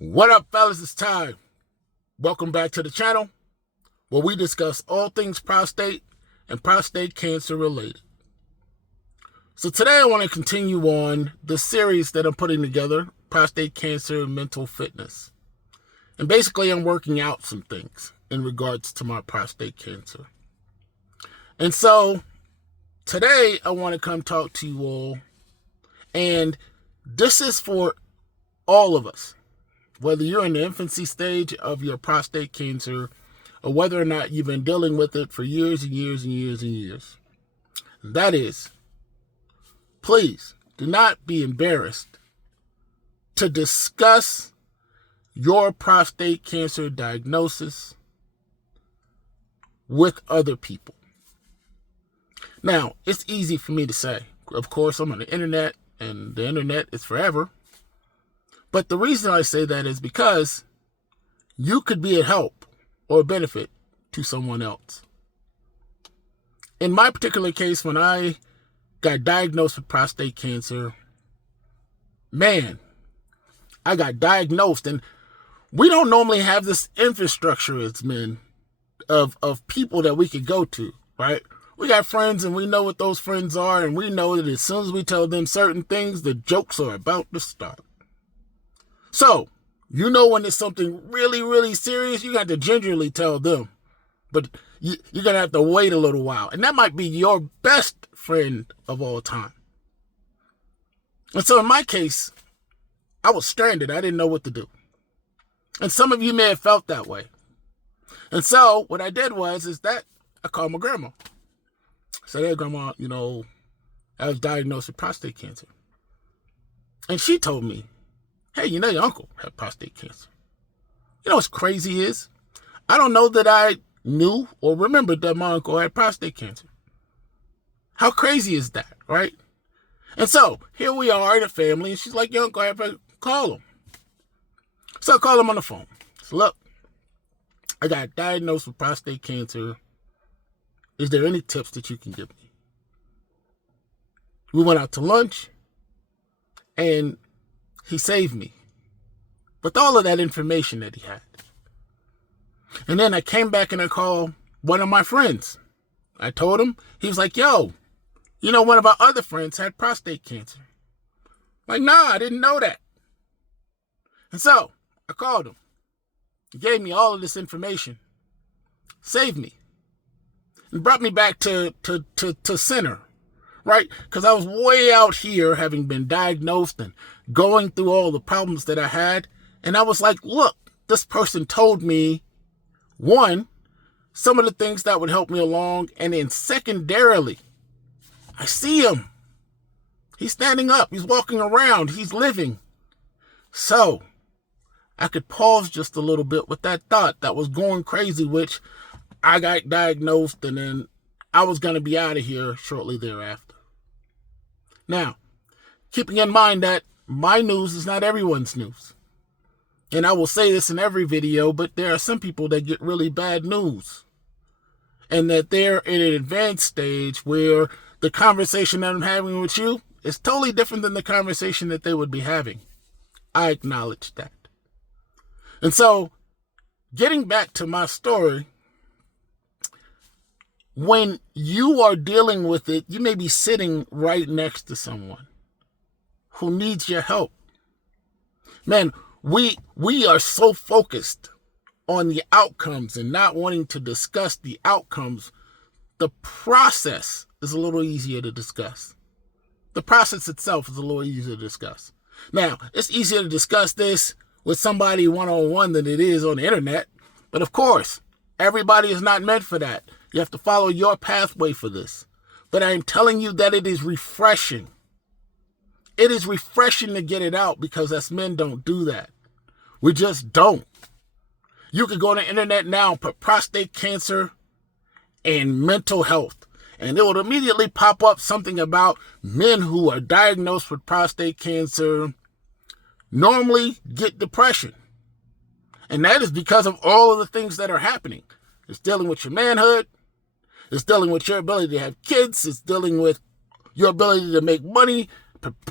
What up, fellas? It's time. Welcome back to the channel where we discuss all things prostate and prostate cancer related. So today I want to continue on the series that I'm putting together, Prostate Cancer and Mental Fitness. And basically I'm working out some things in regards to my prostate cancer. And so today I want to come talk to you all, and this is for all of us. Whether you're in the infancy stage of your prostate cancer or whether or not you've been dealing with it for years and years and years and years. That is, please do not be embarrassed to discuss your prostate cancer diagnosis with other people. Now, it's easy for me to say. Of course, I'm on the internet, and the internet is forever. But the reason I say that is because you could be a help or a benefit to someone else. In my particular case, when I got diagnosed with prostate cancer, man, I got diagnosed, and we don't normally have this infrastructure as men of people that we could go to, right? We got friends, and we know what those friends are, and we know that as soon as we tell them certain things, the jokes are about to start. So, you know when it's something really, really serious, you got to gingerly tell them. But you're going to have to wait a little while. And that might be your best friend of all time. And so in my case, I was stranded. I didn't know what to do. And some of you may have felt that way. And so what I did was I called my grandma. I said, hey, Grandma, I was diagnosed with prostate cancer. And she told me, hey, your uncle had prostate cancer. You know what's crazy is, I don't know that I knew or remembered that my uncle had prostate cancer. How crazy is that, right? And so, here we are in a family, and she's like, your uncle had prostate, call him. So I call him on the phone. So look, I got diagnosed with prostate cancer. Is there any tips that you can give me? We went out to lunch, and he saved me with all of that information that he had. And then I came back and I called one of my friends. I told him, he was like, yo, one of our other friends had prostate cancer. I'm like, nah, I didn't know that. And so I called him. He gave me all of this information, saved me, and brought me back to center. Right? Because I was way out here having been diagnosed and going through all the problems that I had. And I was like, look, this person told me, one, some of the things that would help me along. And then secondarily, I see him. He's standing up. He's walking around. He's living. So I could pause just a little bit with that thought that was going crazy, which I got diagnosed and then I was going to be out of here shortly thereafter. Now, keeping in mind that my news is not everyone's news. And I will say this in every video, but there are some people that get really bad news. And that they're in an advanced stage where the conversation that I'm having with you is totally different than the conversation that they would be having. I acknowledge that. And so, getting back to my story, when you are dealing with it, you may be sitting right next to someone who needs your help. Man, we are so focused on the outcomes and not wanting to discuss the outcomes. The process is a little easier to discuss. The process itself is a little easier to discuss. Now, it's easier to discuss this with somebody one-on-one than it is on the internet. But of course, everybody is not meant for that. You have to follow your pathway for this. But I'm telling you that it is refreshing. It is refreshing to get it out because us men don't do that. We just don't. You could go on the internet now and put prostate cancer and mental health, and it will immediately pop up something about men who are diagnosed with prostate cancer normally get depression. And that is because of all of the things that are happening. It's dealing with your manhood. It's dealing with your ability to have kids. It's dealing with your ability to make money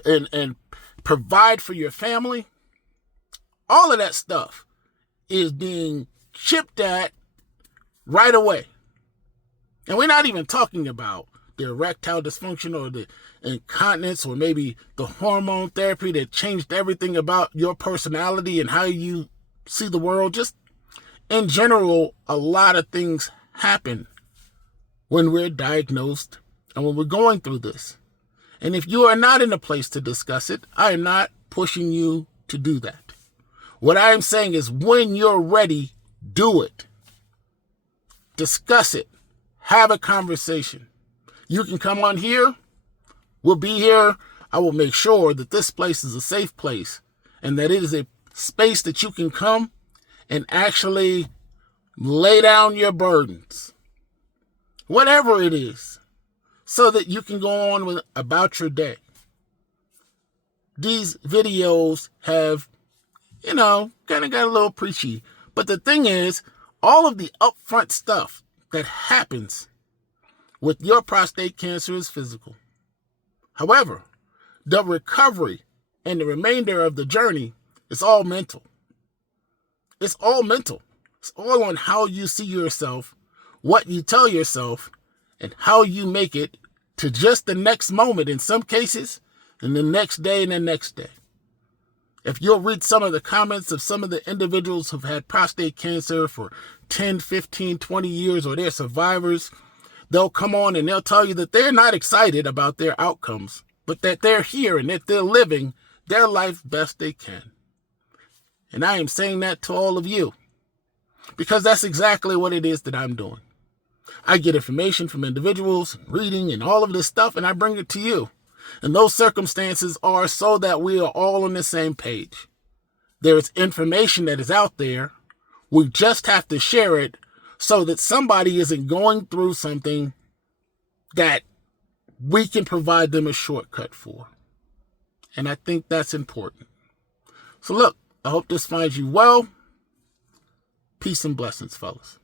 and provide for your family. All of that stuff is being chipped at right away. And we're not even talking about the erectile dysfunction or the incontinence or maybe the hormone therapy that changed everything about your personality and how you see the world. Just in general, a lot of things happen when we're diagnosed and when we're going through this. And if you are not in a place to discuss it, I am not pushing you to do that. What I am saying is when you're ready, do it. Discuss it. Have a conversation. You can come on here. We'll be here. I will make sure that this place is a safe place and that it is a space that you can come and actually lay down your burdens, whatever it is, so that you can go on with about your day. These videos have, kind of got a little preachy. But the thing is, all of the upfront stuff that happens with your prostate cancer is physical. However, the recovery and the remainder of the journey is all mental. It's all mental. It's all on how you see yourself, what you tell yourself, and how you make it to just the next moment in some cases, and the next day and the next day. If you'll read some of the comments of some of the individuals who've had prostate cancer for 10, 15, 20 years, or they're survivors, they'll come on and they'll tell you that they're not excited about their outcomes, but that they're here and that they're living their life best they can. And I am saying that to all of you because that's exactly what it is that I'm doing. I get information from individuals, reading and all of this stuff, and I bring it to you. And those circumstances are so that we are all on the same page. There is information that is out there. We just have to share it so that somebody isn't going through something that we can provide them a shortcut for. And I think that's important. So look, I hope this finds you well. Peace and blessings, fellas.